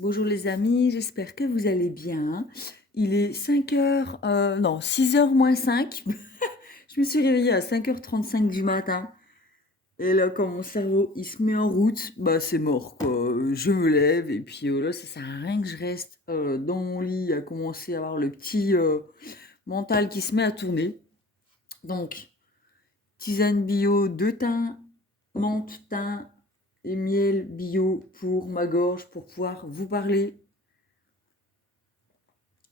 Bonjour les amis, j'espère que vous allez bien. Il est 5h, non, 6h moins 5. Je me suis réveillée à 5h35 du matin. Et là, quand mon cerveau il se met en route, bah c'est mort quoi. Je me lève et puis là, ça sert à rien que je reste dans mon lit à commencer à avoir le petit mental qui se met à tourner. Donc, tisane bio de thym, menthe, thym et miel bio pour ma gorge pour pouvoir vous parler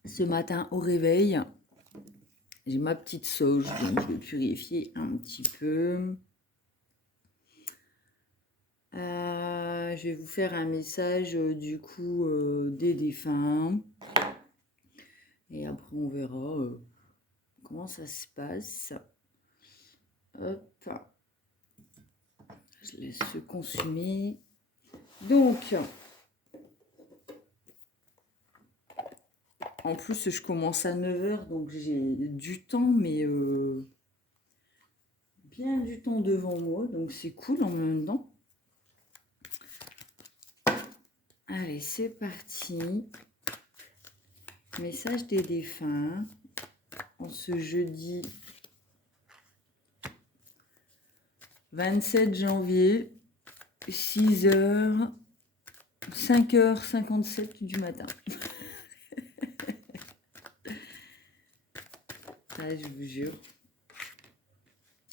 ce matin au réveil. J'ai ma petite sauge, donc je vais purifier un petit peu. Je vais vous faire un message du coup des défunts. Et après on verra comment ça se passe. Hop. Je laisse se consumer. Donc, en plus je commence à 9h, donc j'ai du temps, mais bien du temps devant moi, donc c'est cool en même temps. Allez, c'est parti. Message des défunts en ce jeudi 27 janvier, 6h, 5h57 du matin. Là, je vous jure.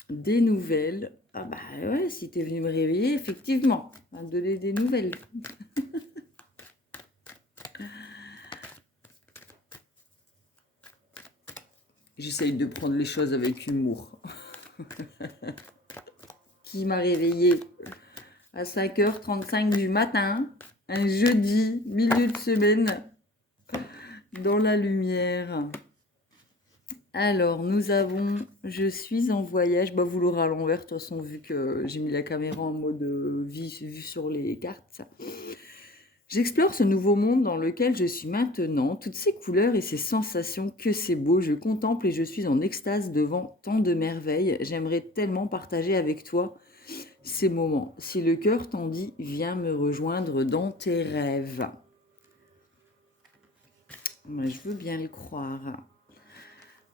Des nouvelles. Ah bah ouais, si t'es venu me réveiller, effectivement, on va me donner des nouvelles. J'essaye de prendre les choses avec humour. Qui m'a réveillée à 5h35 du matin, un jeudi, milieu de semaine, dans la lumière. Alors, nous avons « Je suis en voyage ». Bah, vous l'aurez à l'envers, de toute façon, vu que j'ai mis la caméra en mode vue sur les cartes. J'explore ce nouveau monde dans lequel je suis maintenant, toutes ces couleurs et ces sensations, que c'est beau, je contemple et je suis en extase devant tant de merveilles. J'aimerais tellement partager avec toi ces moments. Si le cœur t'en dit, viens me rejoindre dans tes rêves. Moi, je veux bien le croire.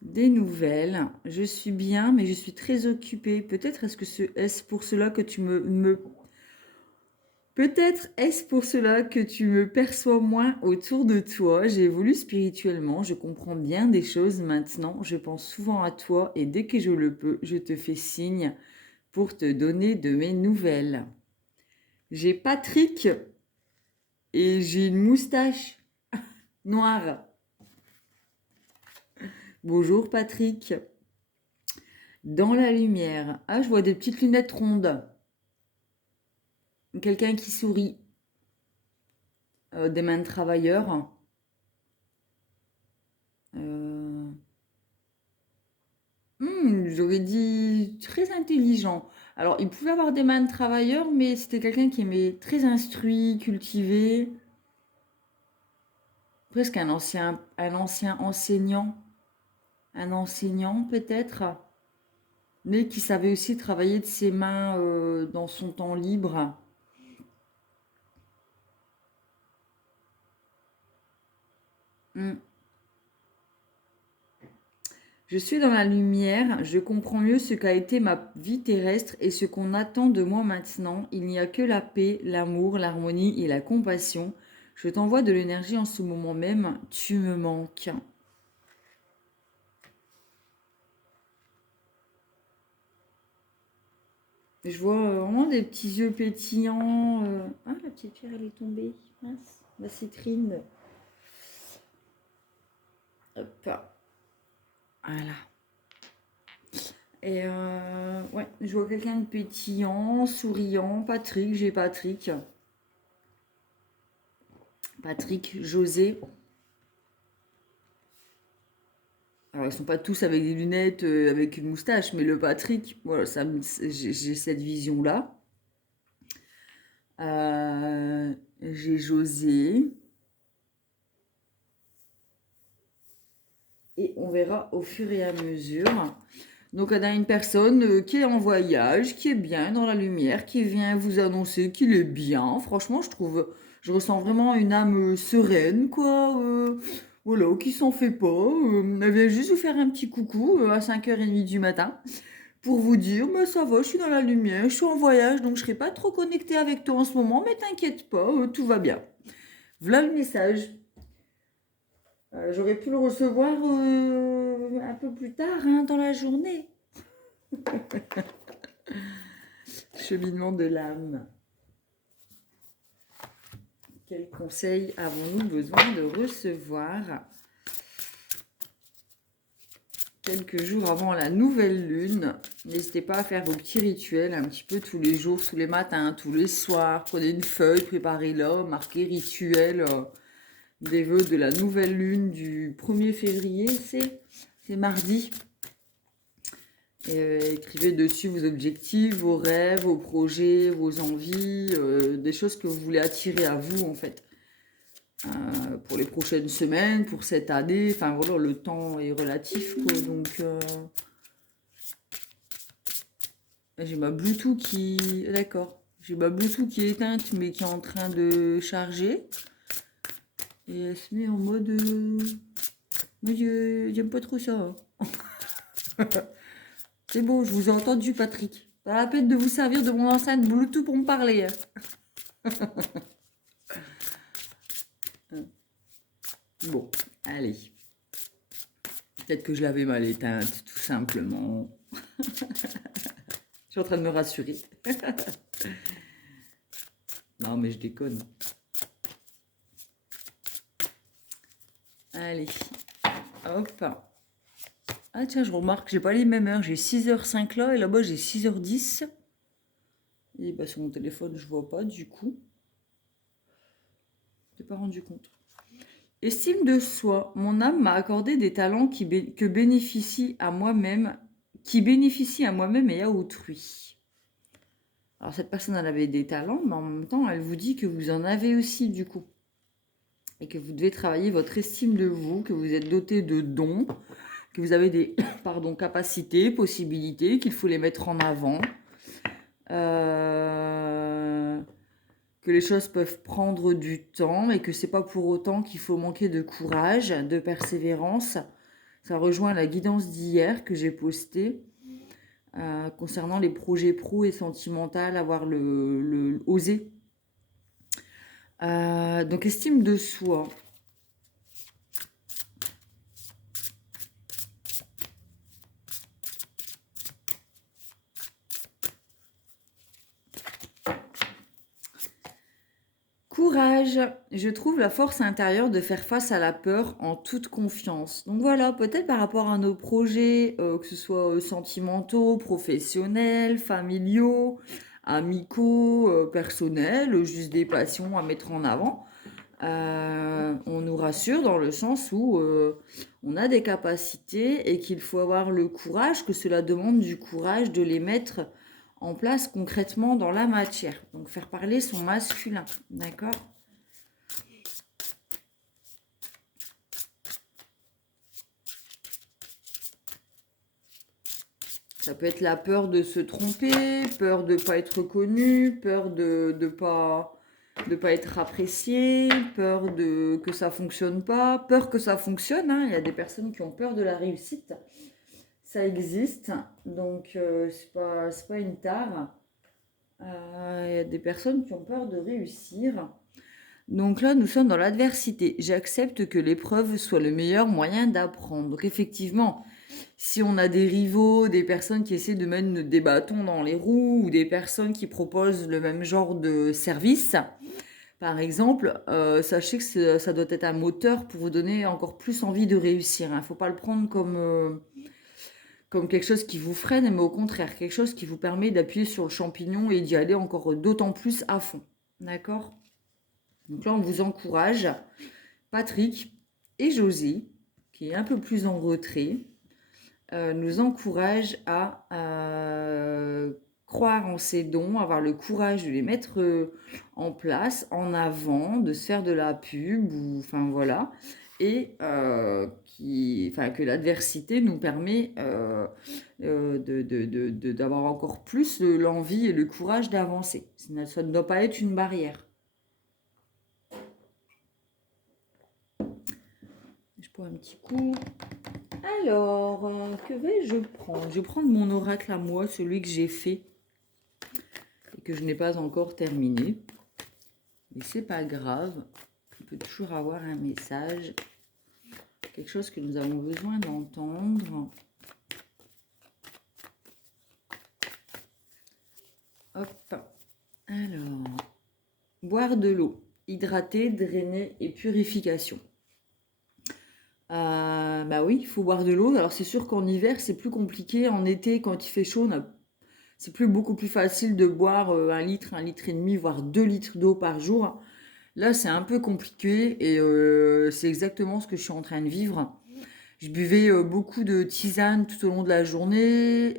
Des nouvelles. Je suis bien, mais je suis très occupée. Peut-être est-ce pour cela que tu Peut-être est-ce pour cela que tu me perçois moins autour de toi. J'ai évolué spirituellement, je comprends bien des choses maintenant. Je pense souvent à toi et dès que je le peux, je te fais signe pour te donner de mes nouvelles. J'ai Patrick et j'ai une moustache noire. Bonjour Patrick. Dans la lumière. Ah, je vois des petites lunettes rondes. Quelqu'un qui sourit. Des mains de travailleurs. J'aurais dit très intelligent. Alors, il pouvait avoir des mains de travailleurs, mais c'était quelqu'un qui aimait très instruit, cultivé. Presque un ancien enseignant. Un enseignant peut-être, mais qui savait aussi travailler de ses mains dans son temps libre. Hmm. Je suis dans la lumière, je comprends mieux ce qu'a été ma vie terrestre et ce qu'on attend de moi maintenant. Il n'y a que la paix, l'amour, l'harmonie et la compassion. Je t'envoie de l'énergie en ce moment même, tu me manques. Je vois vraiment des petits yeux pétillants. Ah, la petite pierre, elle est tombée. Mince, la citrine. Hop. Voilà. Et ouais, je vois quelqu'un de pétillant, souriant. Patrick, j'ai Patrick. Patrick, José. Alors, ils sont pas tous avec des lunettes, avec une moustache, mais le Patrick, voilà, j'ai cette vision-là. J'ai José. Et on verra au fur et à mesure. Donc, on a une personne qui est en voyage, qui est bien dans la lumière, qui vient vous annoncer qu'il est bien. Franchement, je trouve Je ressens vraiment une âme sereine, quoi. Voilà, qui s'en fait pas. Elle vient juste vous faire un petit coucou à 5h30 du matin pour vous dire, bah, ça va, je suis dans la lumière, je suis en voyage, donc je serai pas trop connectée avec toi en ce moment, mais t'inquiète pas, tout va bien. Voilà le message. J'aurais pu le recevoir un peu plus tard hein, dans la journée. Cheminement de l'âme. Quels conseils avons-nous besoin de recevoir quelques jours avant la nouvelle lune? N'hésitez pas à faire vos petits rituels un petit peu tous les jours, tous les matins, tous les soirs. Prenez une feuille, préparez-la, marquez rituel des vœux de la nouvelle lune du 1er février, c'est mardi. Et, écrivez dessus vos objectifs, vos rêves, vos projets, vos envies, des choses que vous voulez attirer à vous en fait. Pour les prochaines semaines, pour cette année, enfin voilà, le temps est relatif quoi, donc j'ai ma Bluetooth qui... D'accord, j'ai ma Bluetooth qui est éteinte mais qui est en train de charger et elle se met en mode... Mais j'aime pas trop ça. C'est bon, je vous ai entendu, Patrick. Pas la peine de vous servir de mon enceinte Bluetooth pour me parler. Bon, allez. Peut-être que je l'avais mal éteinte, tout simplement. Je suis en train de me rassurer. Non, mais je déconne. Allez. Hop. Ah tiens, je remarque que j'ai pas les mêmes heures. J'ai 6h05 là et là-bas j'ai 6h10. Et bah sur mon téléphone, je vois pas du coup. Je t'ai pas rendu compte. Estime de soi. Mon âme m'a accordé des talents qui bénéficient à moi-même et à autrui. Alors cette personne, elle avait des talents, mais en même temps, elle vous dit que vous en avez aussi du coup. Et que vous devez travailler votre estime de vous, que vous êtes doté de dons, que vous avez des capacités, possibilités, qu'il faut les mettre en avant. Que les choses peuvent prendre du temps et que c'est pas pour autant qu'il faut manquer de courage, de persévérance. Ça rejoint la guidance d'hier que j'ai postée concernant les projets pro et sentimentaux, avoir oser. Donc estime de soi. Courage, je trouve la force intérieure de faire face à la peur en toute confiance. Donc voilà, peut-être par rapport à nos projets, que ce soit sentimentaux, professionnels, familiaux, amicaux, personnels, juste des passions à mettre en avant. On nous rassure dans le sens où on a des capacités et qu'il faut avoir le courage, que cela demande du courage de les mettre en place concrètement dans la matière. Donc faire parler son masculin, d'accord? Ça peut être la peur de se tromper, peur de ne pas être reconnu, peur de ne pas être apprécié, peur que ça fonctionne pas, peur que ça fonctionne. Hein. Il y a des personnes qui ont peur de la réussite. Ça existe, donc c'est pas une tare. Il y a des personnes qui ont peur de réussir. Donc là, nous sommes dans l'adversité. J'accepte que l'épreuve soit le meilleur moyen d'apprendre. Donc effectivement, si on a des rivaux, des personnes qui essaient de mettre des bâtons dans les roues ou des personnes qui proposent le même genre de service, par exemple, sachez que ça doit être un moteur pour vous donner encore plus envie de réussir. Il ne faut pas le prendre comme quelque chose qui vous freine, mais au contraire, quelque chose qui vous permet d'appuyer sur le champignon et d'y aller encore d'autant plus à fond. D'accord ? Donc là, on vous encourage, Patrick et José, qui est un peu plus en retrait, nous encourage à croire en ses dons, avoir le courage de les mettre en place, en avant, de se faire de la pub, ou, enfin voilà, et que l'adversité nous permet d'avoir encore plus l'envie et le courage d'avancer. Ça ne doit pas être une barrière. faut un petit coup. Alors, que vais-je prendre? Je vais prendre mon oracle à moi, celui que j'ai fait et que je n'ai pas encore terminé. Mais c'est pas grave, on peut toujours avoir un message, quelque chose que nous avons besoin d'entendre. Hop, alors, boire de l'eau, hydrater, drainer et purification. Bah oui, il faut boire de l'eau. Alors c'est sûr qu'en hiver, c'est plus compliqué. En été, quand il fait chaud, c'est beaucoup plus facile de boire 1 litre, 1,5 litre, voire 2 litres d'eau par jour. Là, c'est un peu compliqué et c'est exactement ce que je suis en train de vivre. Je buvais beaucoup de tisane tout au long de la journée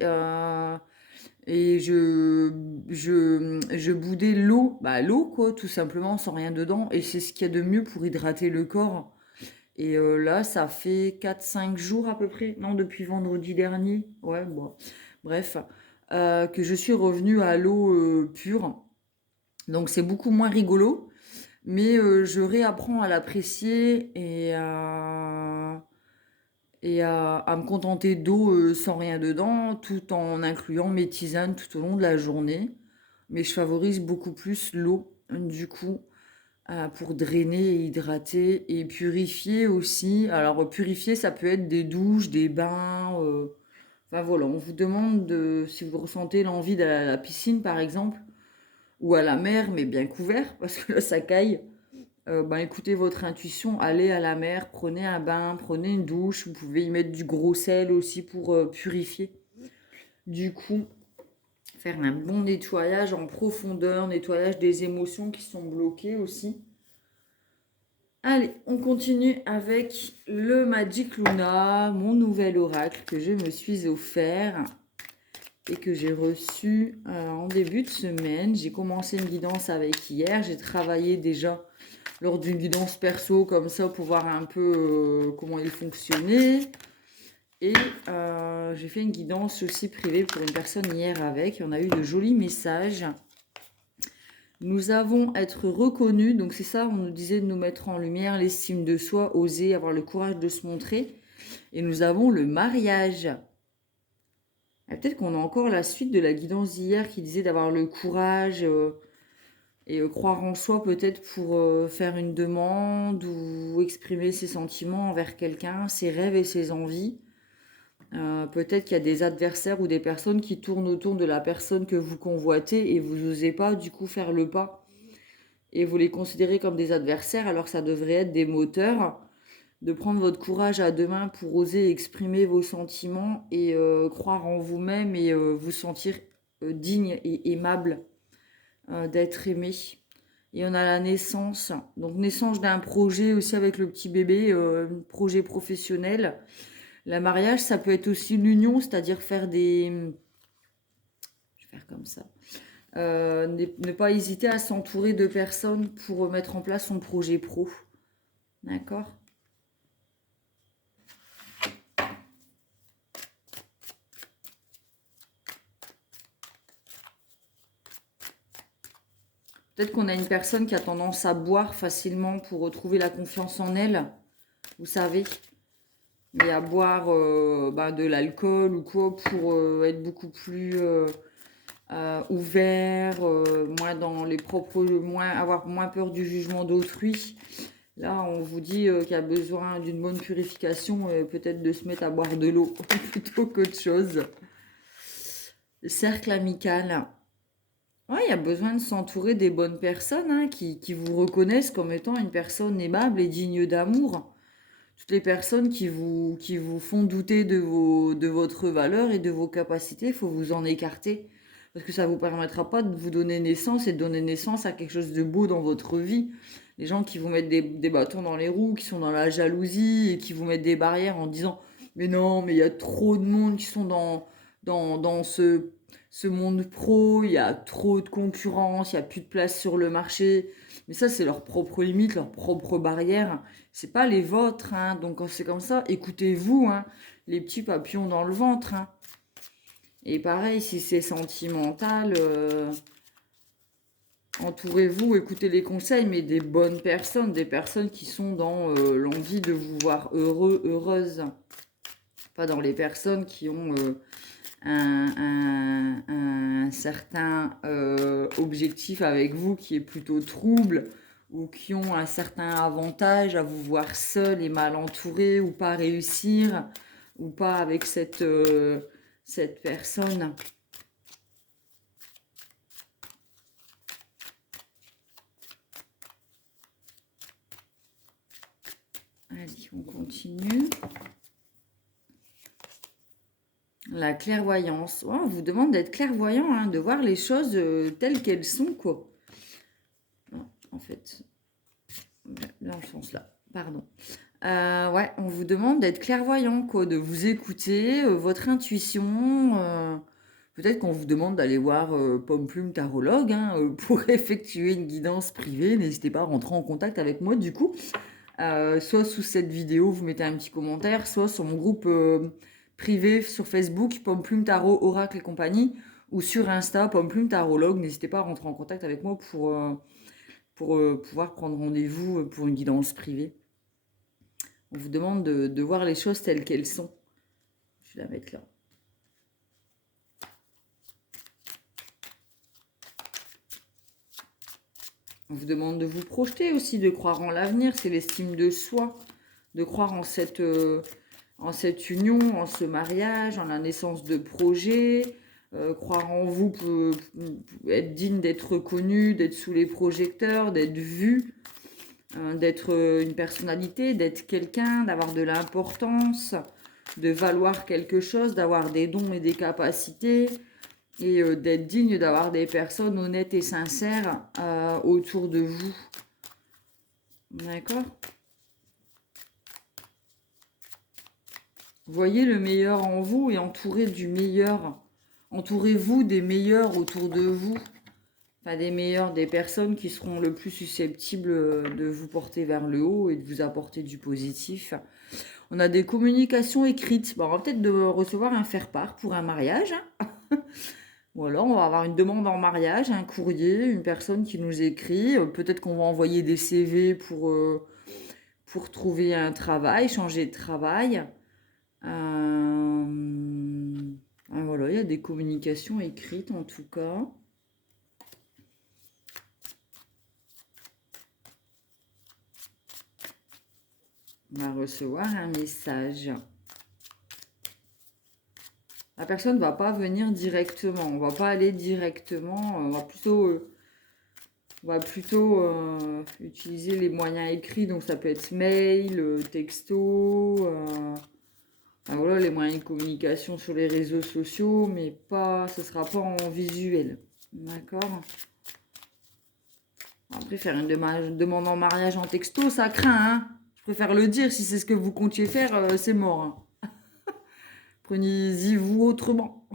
et je boudais l'eau, l'eau quoi, tout simplement, sans rien dedans. Et c'est ce qu'il y a de mieux pour hydrater le corps. Et là, ça fait 4-5 jours à peu près, non, depuis vendredi dernier, ouais, bon, bref, que je suis revenue à l'eau pure. Donc c'est beaucoup moins rigolo, mais je réapprends à l'apprécier et à me contenter d'eau sans rien dedans, tout en incluant mes tisanes tout au long de la journée. Mais je favorise beaucoup plus l'eau, du coup, pour drainer et hydrater et purifier aussi. Alors purifier, ça peut être des douches, des bains. Enfin voilà, on vous demande si vous ressentez l'envie d'aller à la piscine par exemple, ou à la mer, mais bien couvert, parce que là ça caille. Écoutez votre intuition, allez à la mer, prenez un bain, prenez une douche. Vous pouvez y mettre du gros sel aussi pour purifier. Du coup, faire un bon nettoyage en profondeur, nettoyage des émotions qui sont bloquées aussi. Allez, on continue avec le Magic Luna, mon nouvel oracle que je me suis offert et que j'ai reçu en début de semaine. J'ai commencé une guidance avec hier. J'ai travaillé déjà lors d'une guidance perso comme ça pour voir un peu comment il fonctionnait. Et j'ai fait une guidance aussi privée pour une personne hier avec. On a eu de jolis messages. Nous avons être reconnus, donc c'est ça, on nous disait de nous mettre en lumière, l'estime de soi, oser, avoir le courage de se montrer. Et nous avons le mariage. Peut-être qu'on a encore la suite de la guidance d'hier qui disait d'avoir le courage et croire en soi peut-être pour faire une demande ou exprimer ses sentiments envers quelqu'un, ses rêves et ses envies. Peut-être qu'il y a des adversaires ou des personnes qui tournent autour de la personne que vous convoitez et vous n'osez pas du coup faire le pas. Et vous les considérez comme des adversaires alors que ça devrait être des moteurs. De prendre votre courage à deux mains pour oser exprimer vos sentiments et croire en vous-même et vous sentir digne et aimable d'être aimé. Et on a la naissance, donc naissance d'un projet aussi avec le petit bébé, projet professionnel. Le mariage, ça peut être aussi l'union, c'est-à-dire faire des... Je vais faire comme ça. Ne pas hésiter à s'entourer de personnes pour mettre en place son projet pro. D'accord ? Peut-être qu'on a une personne qui a tendance à boire facilement pour retrouver la confiance en elle, vous savez. Mais à boire de l'alcool ou quoi pour être beaucoup plus ouvert, moins dans les propres, avoir moins peur du jugement d'autrui. Là, on vous dit qu'il y a besoin d'une bonne purification et peut-être de se mettre à boire de l'eau plutôt qu'autre chose. Le cercle amical. Ouais, il y a besoin de s'entourer des bonnes personnes qui vous reconnaissent comme étant une personne aimable et digne d'amour. Toutes les personnes qui vous font douter de votre valeur et de vos capacités, il faut vous en écarter. Parce que ça ne vous permettra pas de vous donner naissance et de donner naissance à quelque chose de beau dans votre vie. Les gens qui vous mettent des bâtons dans les roues, qui sont dans la jalousie et qui vous mettent des barrières en disant « Mais non, mais il y a trop de monde qui sont dans ce monde pro, il y a trop de concurrence, il n'y a plus de place sur le marché. » Mais ça, c'est leurs propres limites, leurs propres barrières. C'est pas les vôtres. Donc, quand c'est comme ça, écoutez-vous, les petits papillons dans le ventre. Et pareil, si c'est sentimental, Entourez-vous, écoutez les conseils, mais des bonnes personnes, des personnes qui sont dans l'envie de vous voir heureux, heureuse. Pas dans les personnes qui ont un certain objectif avec vous qui est plutôt trouble ou qui ont un certain avantage à vous voir seul et mal entouré ou pas réussir ou pas avec cette personne. Allez, on continue. La clairvoyance. Oh, on vous demande d'être clairvoyant, hein, de voir les choses telles qu'elles sont, quoi. Non, en fait, dans le sens là. Pardon. Ouais, on vous demande d'être clairvoyant, quoi, de vous écouter, votre intuition. Peut-être qu'on vous demande d'aller voir Pomme Plume Tarologue hein, pour effectuer une guidance privée. N'hésitez pas à rentrer en contact avec moi, du coup. Soit sous cette vidéo, vous mettez un petit commentaire, soit sur mon groupe privé sur Facebook, Pomme Plume Tarot, Oracle et compagnie, ou sur Insta, Pomme Plume Tarologue. N'hésitez pas à rentrer en contact avec moi pour pouvoir prendre rendez-vous pour une guidance privée. On vous demande de voir les choses telles qu'elles sont. Je vais la mettre là. On vous demande de vous projeter aussi, de croire en l'avenir, c'est l'estime de soi, de croire en cette union, en ce mariage, en la naissance de projets, croire en vous, être digne d'être reconnu, d'être sous les projecteurs, d'être vu, d'être une personnalité, d'être quelqu'un, d'avoir de l'importance, de valoir quelque chose, d'avoir des dons et des capacités, et d'être digne d'avoir des personnes honnêtes et sincères autour de vous. D'accord ? Voyez le meilleur en vous et entourez du meilleur. Entourez-vous des meilleurs autour de vous. Enfin, des meilleurs, des personnes qui seront le plus susceptibles de vous porter vers le haut et de vous apporter du positif. On a des communications écrites. Bon, on va peut-être recevoir un faire-part pour un mariage. Ou alors, on va avoir une demande en mariage, un courrier, une personne qui nous écrit. Peut-être qu'on va envoyer des CV pour trouver un travail, changer de travail. Voilà, il y a des communications écrites en tout cas. On va recevoir un message. La personne ne va pas venir directement. On ne va pas aller directement. On va plutôt utiliser les moyens écrits. Donc ça peut être mail, texto. Voilà, les moyens de communication sur les réseaux sociaux. Mais pas, ce ne sera pas en visuel. D'accord ? Après, faire une demande en mariage en texto, ça craint, hein. Je préfère le dire, si c'est ce que vous comptiez faire, c'est mort. Hein. Prenez-y vous autrement.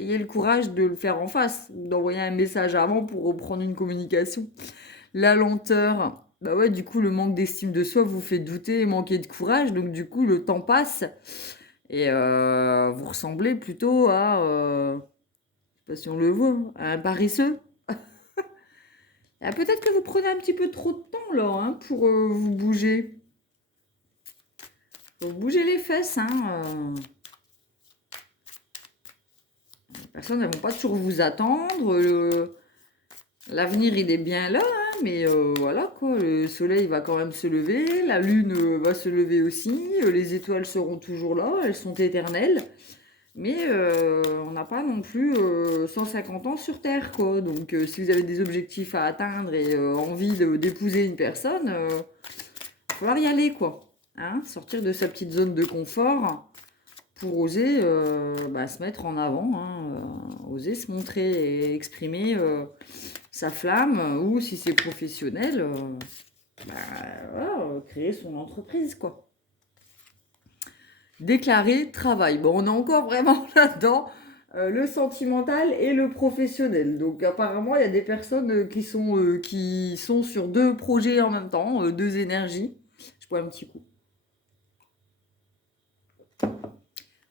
Ayez le courage de le faire en face, d'envoyer un message avant pour reprendre une communication. La lenteur, bah ouais, du coup, le manque d'estime de soi vous fait douter et manquer de courage, donc du coup, le temps passe et vous ressemblez plutôt à, je sais pas si on le voit, à un paresseux. Peut-être que vous prenez un petit peu trop de temps là hein, pour vous bouger. Faut bouger les fesses. Hein, Les personnes ne vont pas toujours vous attendre. L'avenir, il est bien là. Hein, mais voilà quoi. Le soleil va quand même se lever. La lune va se lever aussi. Les étoiles seront toujours là. Elles sont éternelles. Mais on n'a pas non plus 150 ans sur Terre, quoi. Donc, si vous avez des objectifs à atteindre et envie d'épouser une personne, il va falloir y aller, quoi. Hein, sortir de sa petite zone de confort pour oser se mettre en avant, hein, oser se montrer et exprimer sa flamme, ou si c'est professionnel, voilà, créer son entreprise, quoi. Déclarer travail. Bon, on est encore vraiment là-dedans, le sentimental et le professionnel. Donc apparemment, il y a des personnes qui sont sur deux projets en même temps, deux énergies. Je bois un petit coup.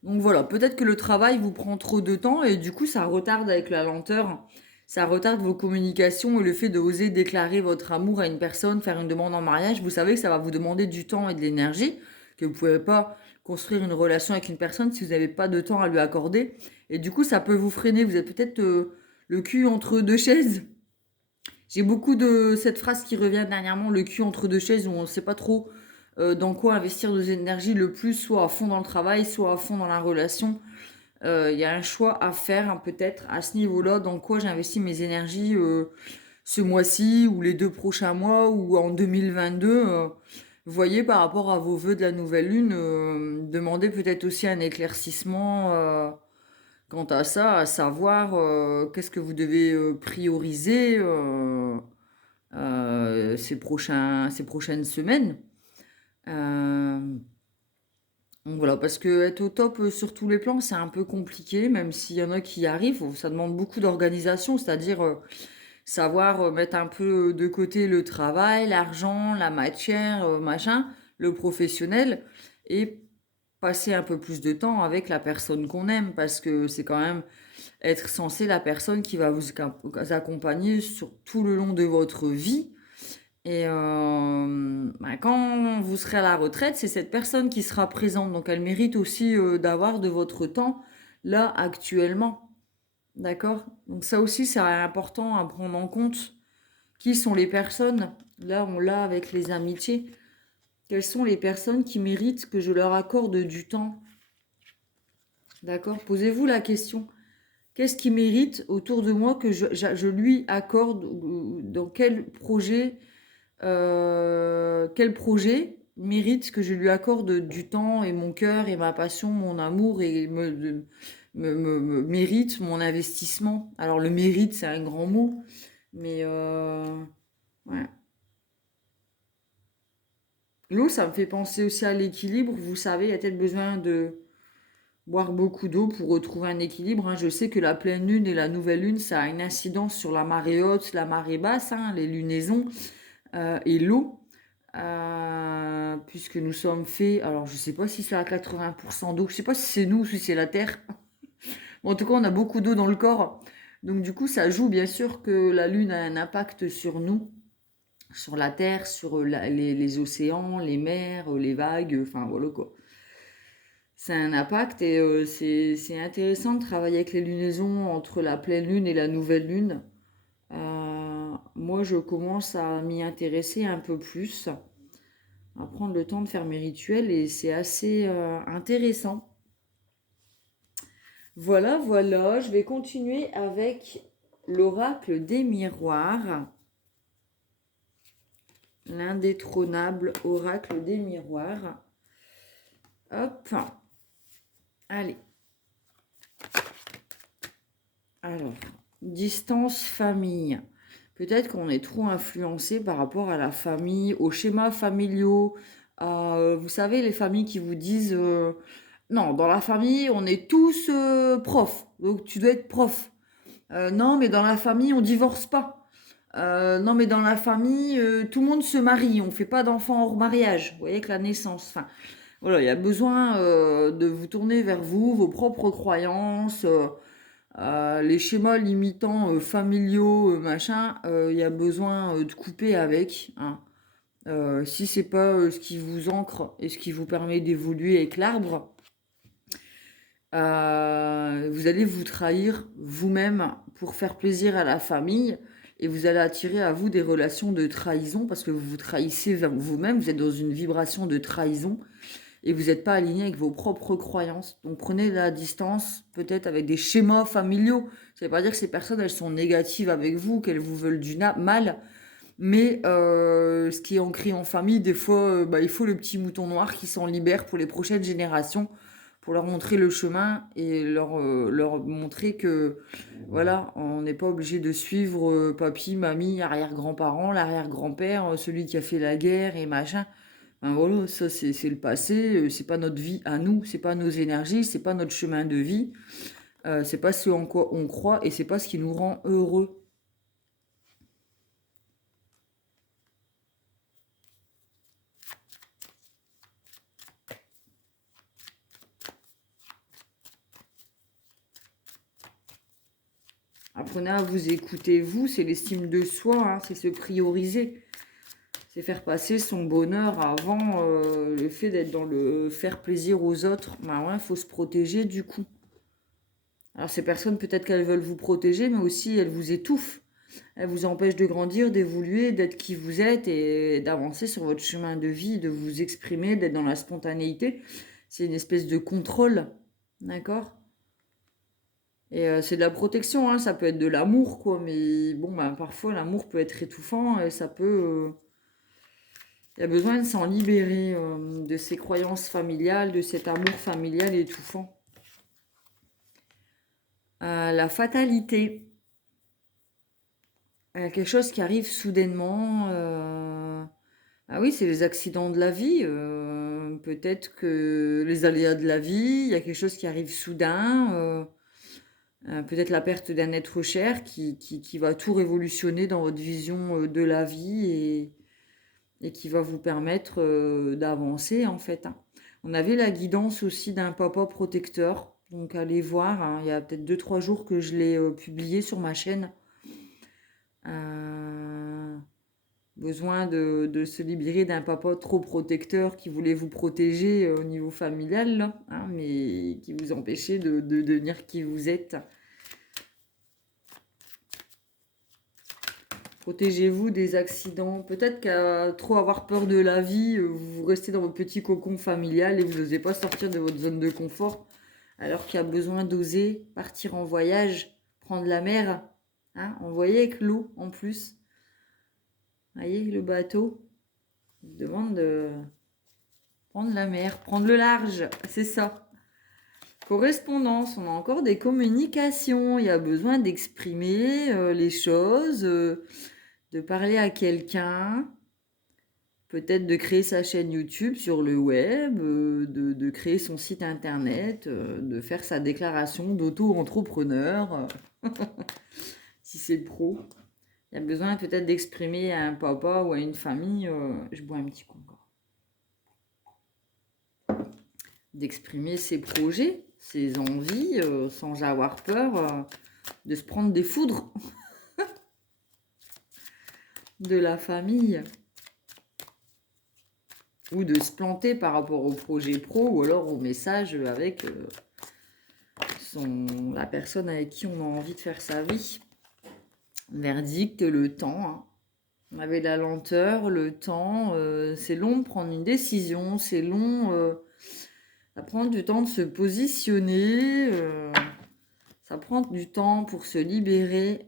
Donc voilà, peut-être que le travail vous prend trop de temps et du coup, ça retarde avec la lenteur. ça retarde vos communications et le fait d'oser déclarer votre amour à une personne, faire une demande en mariage, vous savez que ça va vous demander du temps et de l'énergie, que vous ne pouvez pas construire une relation avec une personne si vous n'avez pas de temps à lui accorder. Et du coup, ça peut vous freiner. Vous êtes peut-être le cul entre deux chaises. J'ai beaucoup de cette phrase qui revient dernièrement, le cul entre deux chaises, où on ne sait pas trop dans quoi investir nos énergies le plus, soit à fond dans le travail, soit à fond dans la relation. Il y a un choix à faire hein, peut-être à ce niveau-là, dans quoi j'investis mes énergies ce mois-ci ou les 2 prochains mois ou en 2022. Vous voyez, par rapport à vos vœux de la nouvelle lune, demandez peut-être aussi un éclaircissement quant à ça, à savoir qu'est-ce que vous devez prioriser ces prochaines semaines. Euh, donc voilà, parce que être au top sur tous les plans, c'est un peu compliqué, même s'il y en a qui y arrivent. Ça demande beaucoup d'organisation, c'est-à-dire savoir mettre un peu de côté le travail, l'argent, la matière, machin, le professionnel, et passer un peu plus de temps avec la personne qu'on aime, parce que c'est quand même être censé la personne qui va vous accompagner sur tout le long de votre vie. Et bah, quand vous serez à la retraite, c'est cette personne qui sera présente. Donc elle mérite aussi d'avoir de votre temps là actuellement. D'accord? Donc ça aussi, c'est important à prendre en compte. Qui sont les personnes? Là, on l'a avec les amitiés. Quelles sont les personnes qui méritent que je leur accorde du temps? D'accord? Posez-vous la question. Qu'est-ce qui mérite autour de moi que je lui accorde? Dans quel projet mérite que je lui accorde du temps et mon cœur et ma passion, mon amour et mérite mon investissement. Alors le mérite, c'est un grand mot, mais ouais. L'eau, ça me fait penser aussi à l'équilibre. Vous savez, il y a peut-être besoin de boire beaucoup d'eau pour retrouver un équilibre. Hein. Je sais que la pleine lune et la nouvelle lune, ça a une incidence sur la marée haute, la marée basse, hein, les lunaisons et l'eau. Puisque nous sommes faits, alors je sais pas si c'est à 80% d'eau, je sais pas si c'est nous ou si c'est la terre. Bon, en tout cas, on a beaucoup d'eau dans le corps. Donc du coup, ça joue bien sûr que la lune a un impact sur nous, sur la terre, sur les océans, les mers, les vagues, enfin voilà quoi. C'est un impact et c'est intéressant de travailler avec les lunaisons entre la pleine lune et la nouvelle lune. Moi, je commence à m'y intéresser un peu plus, à prendre le temps de faire mes rituels et c'est assez intéressant. Voilà, voilà, je vais continuer avec l'oracle des miroirs, l'indétrônable oracle des miroirs. Hop, allez. Alors, distance famille. Peut-être qu'on est trop influencé par rapport à la famille, aux schémas familiaux. Vous savez, les familles qui vous disent non, dans la famille, on est tous profs, donc tu dois être prof. Non, mais dans la famille, on divorce pas. Non, mais dans la famille, tout le monde se marie, on fait pas d'enfants hors mariage. Vous voyez, avec la naissance. Enfin, voilà, il y a besoin de vous tourner vers vous, vos propres croyances. Les schémas limitants familiaux, machin, il y a besoin de couper avec. Hein. Si c'est pas ce qui vous ancre et ce qui vous permet d'évoluer avec l'arbre, vous allez vous trahir vous-même pour faire plaisir à la famille et vous allez attirer à vous des relations de trahison parce que vous vous trahissez vous-même, vous êtes dans une vibration de trahison et vous n'êtes pas aligné avec vos propres croyances. Donc prenez la distance, peut-être avec des schémas familiaux. Ça ne veut pas dire que ces personnes, elles sont négatives avec vous, qu'elles vous veulent du mal. Mais ce qui est ancré en famille, des fois, il faut le petit mouton noir qui s'en libère pour les prochaines générations, pour leur montrer le chemin et leur montrer que, voilà, on n'est pas obligé de suivre papy, mamie, arrière-grand-parent, l'arrière-grand-père, celui qui a fait la guerre et machin. Ben voilà, ça c'est le passé, c'est pas notre vie à nous, c'est pas nos énergies, c'est pas notre chemin de vie, c'est pas ce en quoi on croit et c'est pas ce qui nous rend heureux. Apprenez à vous écouter, vous, c'est l'estime de soi, hein, c'est se prioriser. C'est faire passer son bonheur avant le fait d'être dans le faire plaisir aux autres. Ben ouais, il faut se protéger du coup. Alors ces personnes, peut-être qu'elles veulent vous protéger, mais aussi elles vous étouffent. Elles vous empêchent de grandir, d'évoluer, d'être qui vous êtes et d'avancer sur votre chemin de vie, de vous exprimer, d'être dans la spontanéité. C'est une espèce de contrôle, d'accord? Et c'est de la protection, hein, ça peut être de l'amour, quoi. Mais bon, ben, parfois l'amour peut être étouffant et ça peut... il y a besoin de s'en libérer de ces croyances familiales, de cet amour familial étouffant. La fatalité. Quelque chose qui arrive soudainement. Ah oui, c'est les accidents de la vie. Peut-être que les aléas de la vie, il y a quelque chose qui arrive soudain. Peut-être la perte d'un être cher qui va tout révolutionner dans votre vision de la vie et qui va vous permettre d'avancer en fait, hein. On avait la guidance aussi d'un papa protecteur. Donc allez voir, hein, il y a peut-être 2-3 jours que je l'ai publié sur ma chaîne. Besoin de se libérer d'un papa trop protecteur qui voulait vous protéger au niveau familial, là, hein, mais qui vous empêchait de devenir qui vous êtes. Protégez-vous des accidents. Peut-être qu'à trop avoir peur de la vie, vous restez dans votre petit cocon familial et vous n'osez pas sortir de votre zone de confort, alors qu'il y a besoin d'oser partir en voyage, prendre la mer, hein, envoyer avec l'eau en plus. Vous voyez, le bateau, il demande de prendre la mer, prendre le large, c'est ça. Correspondance, on a encore des communications. Il y a besoin d'exprimer les choses, de parler à quelqu'un, peut-être de créer sa chaîne YouTube sur le web, de créer son site internet, de faire sa déclaration d'auto-entrepreneur, si c'est le pro. Il y a besoin peut-être d'exprimer à un papa ou à une famille, je bois un petit coup encore, d'exprimer ses projets, ses envies, sans avoir peur de se prendre des foudres de la famille. Ou de se planter par rapport au projet pro ou alors au message avec la personne avec qui on a envie de faire sa vie. Verdict, le temps, hein. On avait la lenteur, le temps, c'est long de prendre une décision, c'est long, ça prend du temps de se positionner, ça prend du temps pour se libérer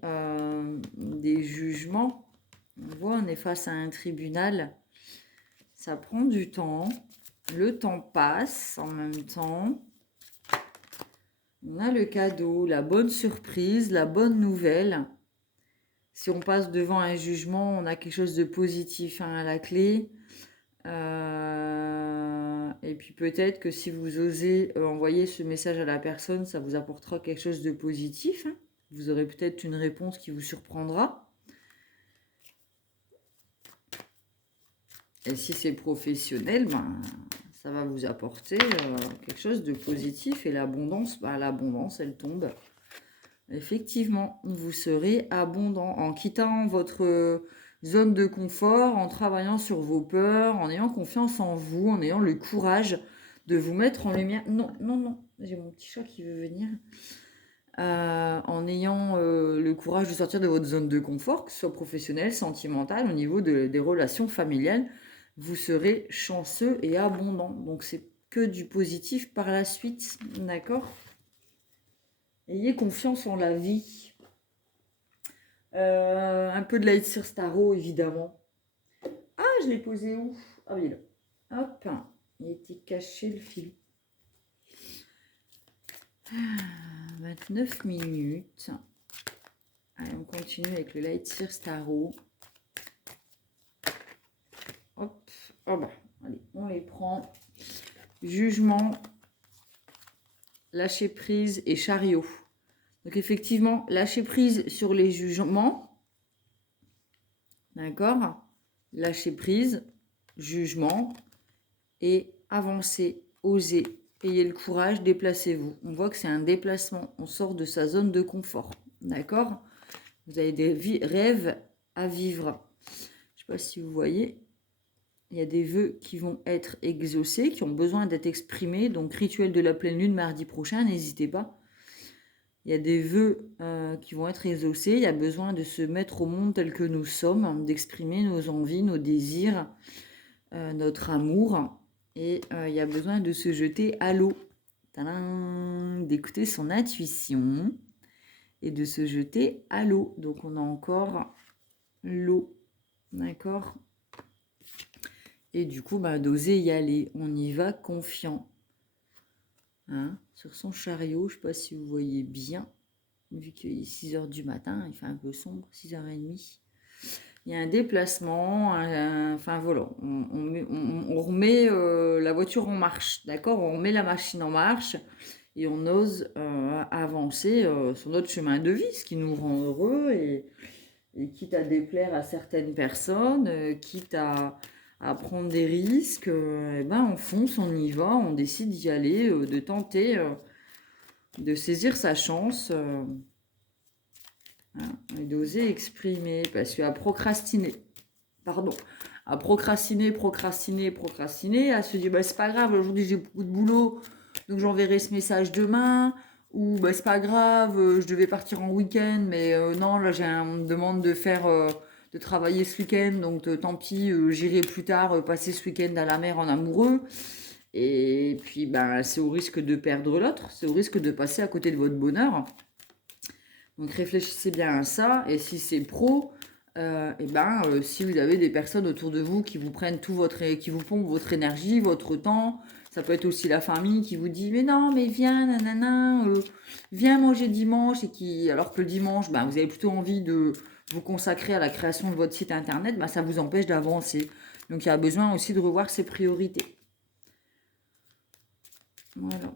des jugements. On voit, on est face à un tribunal, ça prend du temps, le temps passe en même temps. On a le cadeau, la bonne surprise, la bonne nouvelle. Si on passe devant un jugement, on a quelque chose de positif, hein, à la clé. Et puis peut-être que si vous osez envoyer ce message à la personne, ça vous apportera quelque chose de positif, hein. Vous aurez peut-être une réponse qui vous surprendra. Et si c'est professionnel, ben, ça va vous apporter quelque chose de positif. Et l'abondance, ben, l'abondance, elle tombe. Effectivement, vous serez abondant en quittant votre zone de confort, en travaillant sur vos peurs, en ayant confiance en vous, en ayant le courage de vous mettre en lumière. Non, non, non, j'ai mon petit chat qui veut venir. En ayant le courage de sortir de votre zone de confort, que ce soit professionnel, sentimental, au niveau des relations familiales, vous serez chanceux et abondant. Donc c'est que du positif par la suite, d'accord ? Ayez confiance en la vie. Un peu de light sur Starro, évidemment. Ah, je l'ai posé où? Ah oui, là. Hop, il était caché le fil. 29 minutes. Allez, on continue avec le light sur Starro. Hop, oh bah, allez, on les prend. Jugement, lâcher prise et chariot. Donc effectivement, lâcher prise sur les jugements. D'accord? Lâcher prise, jugement et avancer, oser. Ayez le courage, déplacez-vous. On voit que c'est un déplacement. On sort de sa zone de confort. D'accord? Vous avez des rêves à vivre. Je ne sais pas si vous voyez. Il y a des vœux qui vont être exaucés, qui ont besoin d'être exprimés. Donc, rituel de la pleine lune mardi prochain, n'hésitez pas. Il y a des vœux qui vont être exaucés. Il y a besoin de se mettre au monde tel que nous sommes, d'exprimer nos envies, nos désirs, notre amour. Et il y a besoin de se jeter à l'eau, d'écouter son intuition et de se jeter à l'eau. Donc, on a encore l'eau, d'accord? Et du coup, d'oser y aller. On y va confiant. Hein, sur son chariot, je ne sais pas si vous voyez bien, vu qu'il est 6 h du matin, il fait un peu sombre, 6 h 30. Il y a un déplacement, enfin voilà, on remet la voiture en marche, d'accord? On remet la machine en marche et on ose avancer sur notre chemin de vie, ce qui nous rend heureux et quitte à déplaire à certaines personnes, quitte à prendre des risques, on fonce, on y va, on décide d'y aller, de tenter, de saisir sa chance et d'oser exprimer, parce qu'à procrastiner, à procrastiner, à se dire c'est pas grave, aujourd'hui j'ai beaucoup de boulot, donc j'enverrai ce message demain, ou c'est pas grave, je devais partir en week-end, mais non, là on me demande de faire, de travailler ce week-end, donc tant pis, j'irai plus tard passer ce week-end à la mer en amoureux. Et puis c'est au risque de perdre l'autre, c'est au risque de passer à côté de votre bonheur. Donc réfléchissez bien à ça, et si c'est pro, si vous avez des personnes autour de vous qui vous prennent qui vous pompent votre énergie, votre temps, ça peut être aussi la famille qui vous dit mais non mais viens nanana, viens manger dimanche, alors que le dimanche vous avez plutôt envie de vous consacrer à la création de votre site internet, ça vous empêche d'avancer. Donc il y a besoin aussi de revoir ses priorités. Voilà.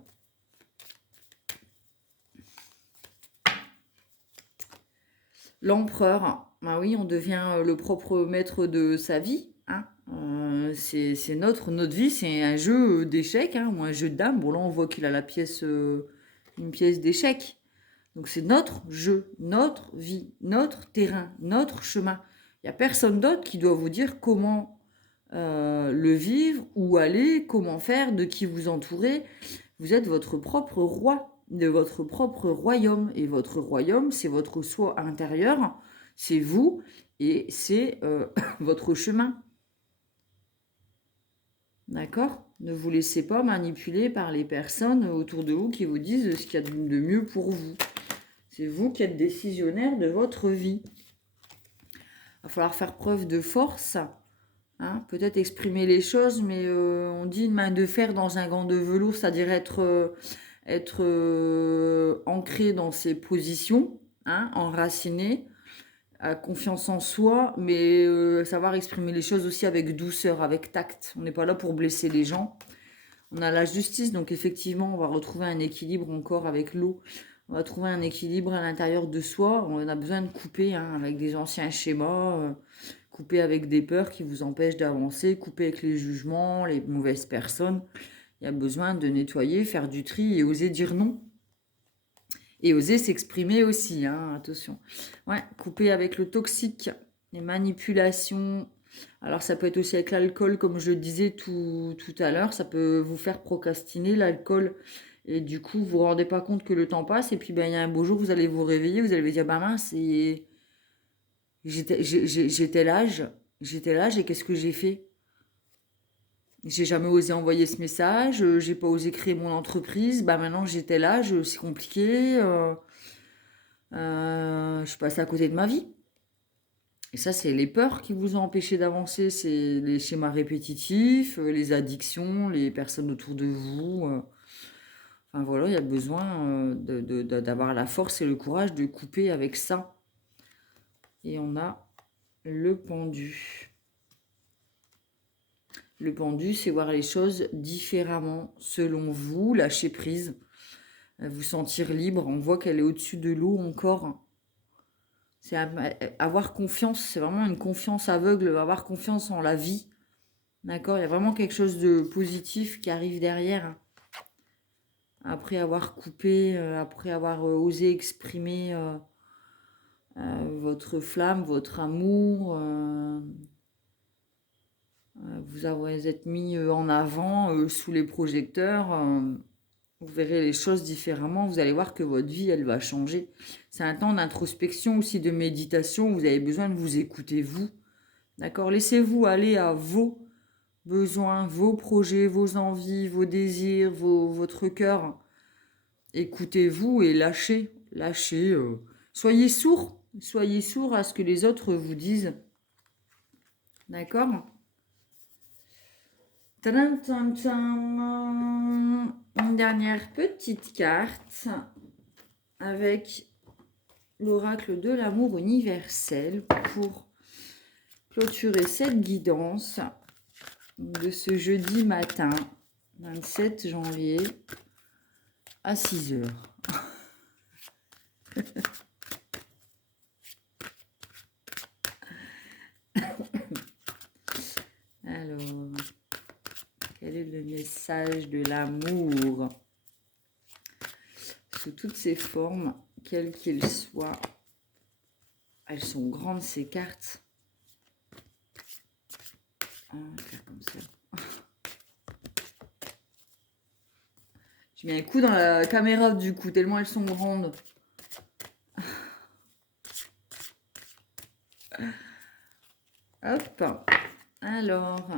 L'empereur, oui, on devient le propre maître de sa vie. Hein. C'est notre vie, c'est un jeu d'échecs, ou un jeu de dames. Bon, là, on voit qu'il a une pièce d'échecs. Donc, c'est notre jeu, notre vie, notre terrain, notre chemin. Il n'y a personne d'autre qui doit vous dire comment le vivre, où aller, comment faire, de qui vous entourer. Vous êtes votre propre roi de votre propre royaume. Et votre royaume, c'est votre soi intérieur, c'est vous et c'est votre chemin. D'accord? Ne vous laissez pas manipuler par les personnes autour de vous qui vous disent ce qu'il y a de mieux pour vous. C'est vous qui êtes décisionnaire de votre vie. Il va falloir faire preuve de force. Hein, peut-être exprimer les choses, mais on dit une main de fer dans un gant de velours, c'est-à-dire être ancré dans ses positions, enraciné, à confiance en soi, mais savoir exprimer les choses aussi avec douceur, avec tact. On n'est pas là pour blesser les gens. On a la justice, donc effectivement, on va retrouver un équilibre encore avec l'eau. On va trouver un équilibre à l'intérieur de soi. On a besoin de couper avec des anciens schémas, couper avec des peurs qui vous empêchent d'avancer, couper avec les jugements, les mauvaises personnes. Il y a besoin de nettoyer, faire du tri et oser dire non. Et oser s'exprimer aussi, attention. Ouais, couper avec le toxique, les manipulations. Alors ça peut être aussi avec l'alcool, comme je le disais tout à l'heure. Ça peut vous faire procrastiner, l'alcool. Et du coup, vous vous rendez pas compte que le temps passe. Et puis, il y a un beau jour, vous allez vous réveiller, vous allez vous dire, mince, j'étais l'âge et qu'est-ce que j'ai fait? J'ai jamais osé envoyer ce message, j'ai pas osé créer mon entreprise, maintenant j'étais là, c'est compliqué, je suis passée à côté de ma vie. Et ça, c'est les peurs qui vous ont empêché d'avancer, c'est les schémas répétitifs, les addictions, les personnes autour de vous. Enfin voilà, il y a besoin d'avoir la force et le courage de couper avec ça. Et on a le pendu. Le pendu, c'est voir les choses différemment, selon vous, lâcher prise, vous sentir libre. On voit qu'elle est au-dessus de l'eau encore. C'est avoir confiance, c'est vraiment une confiance aveugle, avoir confiance en la vie. D'accord? Il y a vraiment quelque chose de positif qui arrive derrière. Après avoir coupé, après avoir osé exprimer votre flamme, votre amour. Vous êtes mis en avant sous les projecteurs. Vous verrez les choses différemment. Vous allez voir que votre vie, elle va changer. C'est un temps d'introspection aussi, de méditation. Vous avez besoin de vous écouter, vous. D'accord? Laissez-vous aller à vos besoins, vos projets, vos envies, vos désirs, votre cœur. Écoutez-vous et lâchez. Lâchez. Soyez sourds. Soyez sourds à ce que les autres vous disent. D'accord? Tadam, tam, tam. Une dernière petite carte avec l'oracle de l'amour universel pour clôturer cette guidance de ce jeudi matin 27 janvier à 6 heures. Alors, quel est le message de l'amour sous toutes ses formes, quelles qu'elles soient? Elles sont grandes, ces cartes. Comme ça. Je mets un coup dans la caméra du coup, tellement elles sont grandes. Hop. Alors,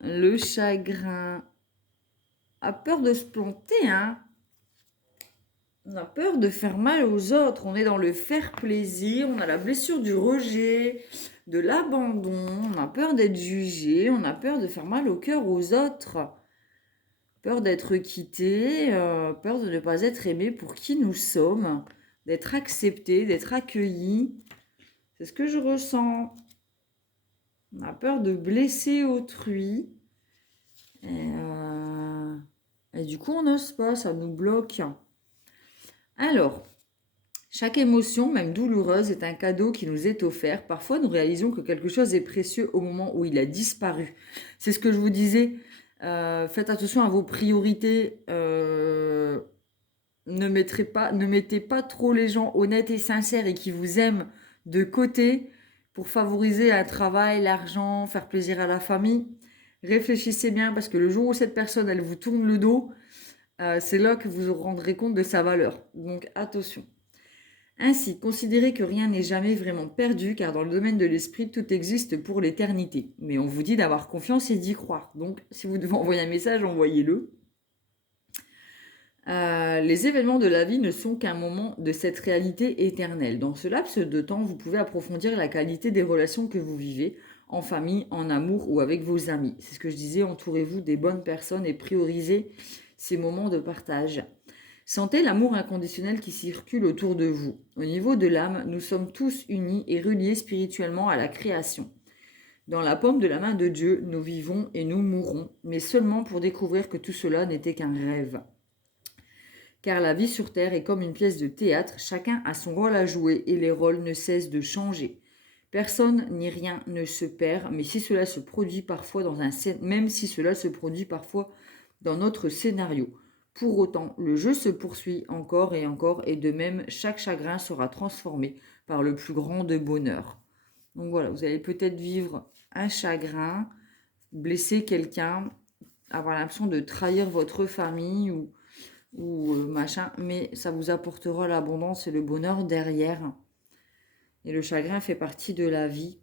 le chagrin a peur de se planter, hein. On a peur de faire mal aux autres. On est dans le faire plaisir. On a la blessure du rejet, de l'abandon. On a peur d'être jugé. On a peur de faire mal au cœur aux autres. Peur d'être quitté. Peur de ne pas être aimé pour qui nous sommes. D'être accepté, d'être accueilli. C'est ce que je ressens. On a peur de blesser autrui. Et du coup, on n'ose pas. Ça nous bloque. Alors, chaque émotion, même douloureuse, est un cadeau qui nous est offert. Parfois, nous réalisons que quelque chose est précieux au moment où il a disparu. C'est ce que je vous disais. Faites attention à vos priorités. Ne mettez pas trop les gens honnêtes et sincères et qui vous aiment de côté pour favoriser un travail, l'argent, faire plaisir à la famille. Réfléchissez bien parce que le jour où cette personne, elle vous tourne le dos, c'est là que vous vous rendrez compte de sa valeur. Donc attention. Ainsi, considérez que rien n'est jamais vraiment perdu, car dans le domaine de l'esprit, tout existe pour l'éternité. Mais on vous dit d'avoir confiance et d'y croire. Donc, si vous devez envoyer un message, envoyez-le. Les événements de la vie ne sont qu'un moment de cette réalité éternelle. Dans ce laps de temps, vous pouvez approfondir la qualité des relations que vous vivez, en famille, en amour ou avec vos amis. C'est ce que je disais, entourez-vous des bonnes personnes et priorisez ces moments de partage. Sentez l'amour inconditionnel qui circule autour de vous. Au niveau de l'âme, nous sommes tous unis et reliés spirituellement à la création. Dans la paume de la main de Dieu, nous vivons et nous mourrons, mais seulement pour découvrir que tout cela n'était qu'un rêve. Car la vie sur Terre est comme une pièce de théâtre, chacun a son rôle à jouer et les rôles ne cessent de changer. Personne ni rien ne se perd, mais si cela se produit parfois même si cela se produit parfois dans notre scénario. Pour autant, le jeu se poursuit encore, et de même, chaque chagrin sera transformé par le plus grand de bonheur. Donc voilà, vous allez peut-être vivre un chagrin, blesser quelqu'un, avoir l'impression de trahir votre famille ou machin, mais ça vous apportera l'abondance et le bonheur derrière. Et le chagrin fait partie de la vie.